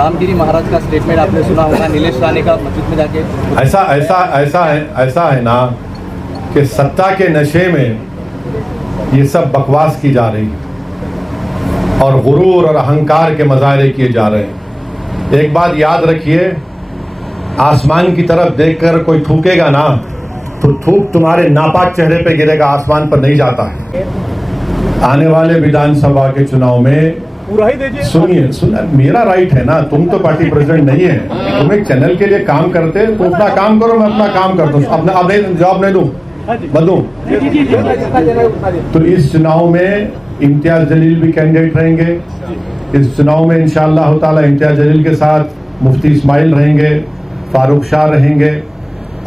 रामगिरी महाराज का स्टेटमेंट आपने सुना होगा, नीलेश राणे का मस्जिद में जाके ऐसा है ना कि सत्ता के नशे में ये सब बकवास की जा रही है और गुरूर और अहंकार के मजाहरे किए जा रहे हैं। एक बात याद रखिए, आसमान की तरफ देखकर कोई थूकेगा ना तो थूक तुम्हारे नापाक चेहरे पे गिरेगा, आसमान पर नहीं जाता है। आने वाले विधानसभा के चुनाव में सुनिए, मेरा राइट है ना, तुम तो पार्टी प्रेसिडेंट नहीं है, तुम एक चैनल के लिए काम करते, तुम अपना काम करो, मैं अपना काम करता हूँ, अपना जवाब नहीं दूं, बदूं। तो इस चुनाव में इम्तियाज जलील भी कैंडिडेट रहेंगे। इस चुनाव में इंशाअल्लाह ताला इम्तियाज जलील के साथ मुफ्ती इस्माइल रहेंगे, फारूक शाह रहेंगे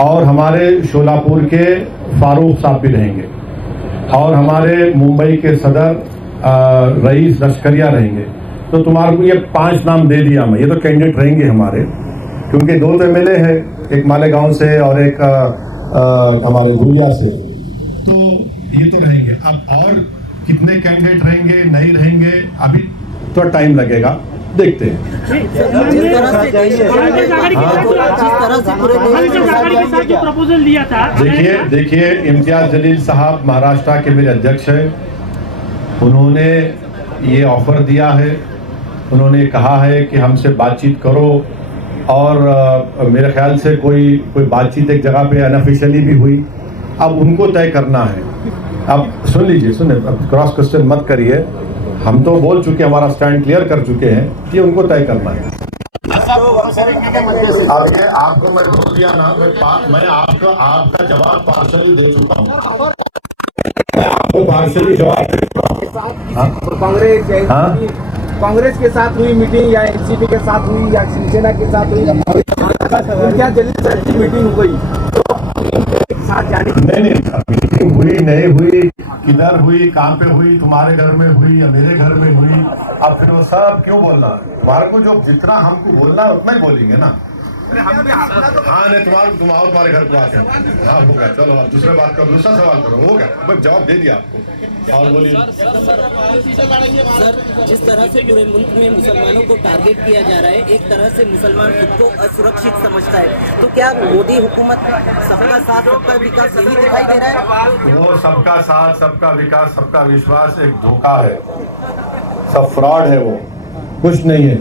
और हमारे शोलापुर के फारूक साहब भी रहेंगे और हमारे मुंबई के सदर रईस लश्करिया रहेंगे। तो तुम्हारे को ये 5 नाम दे दिया मैं, ये तो कैंडिडेट रहेंगे हमारे, क्योंकि 2 तो MLA है, एक मालेगांव से और एक हमारे धुलिया से, तो ये तो रहेंगे। अब और कितने कैंडिडेट रहेंगे नहीं रहेंगे अभी तो टाइम लगेगा, देखते हैं। देखिए इम्तियाज जलील साहब महाराष्ट्र के मेरे अध्यक्ष हैं, उन्होंने ये ऑफर दिया है, उन्होंने कहा है कि हमसे बातचीत करो और मेरे ख्याल से कोई बातचीत एक जगह पे अनऑफिशियली भी हुई, अब उनको तय करना है। अब सुन लीजिए, अब क्रॉस क्वेश्चन मत करिए, हम तो बोल चुके, हमारा स्टैंड क्लियर कर चुके हैं, ये उनको तय करना है। अब ये आपको मैं बोल दिया ना, मैं आपका जवाब पार्शली दे चुका हूँ, आपको पार्शली जवाब। कांग्रेस के साथ हुई मीटिंग या एनसीपी के साथ हुई या शिवसेना के साथ हुई, क्या जलील की मीटिंग हो गई तो साथ जाने नहीं, मीटिंग हुई नहीं हुई, किधर हुई, कहाँ पे हुई, तुम्हारे घर में हुई या मेरे घर में हुई, अब फिर वो सब क्यों बोलना? तुम्हारे को जो जितना हमको बोलना है उतना ही बोलेंगे ना। हाँ नहीं, तुम्हारे घर को आते हैं। हाँ हो गया, चलो आप दूसरा बात करो, दूसरा सवाल करो, हो गया, मैं जवाब दे दिया आपको। और बोलिए सर, जिस तरह से पूरे मुल्क में मुसलमानों को टारगेट किया जा रहा है, एक तरह से मुसलमान खुद को असुरक्षित समझता है, तो क्या मोदी हुकूमत सबका साथ सबका विकास यही दिखाई दे रहा है? वो सबका साथ सबका विकास सबका विश्वास एक धोखा है, सब फ्रॉड है, वो कुछ नहीं है।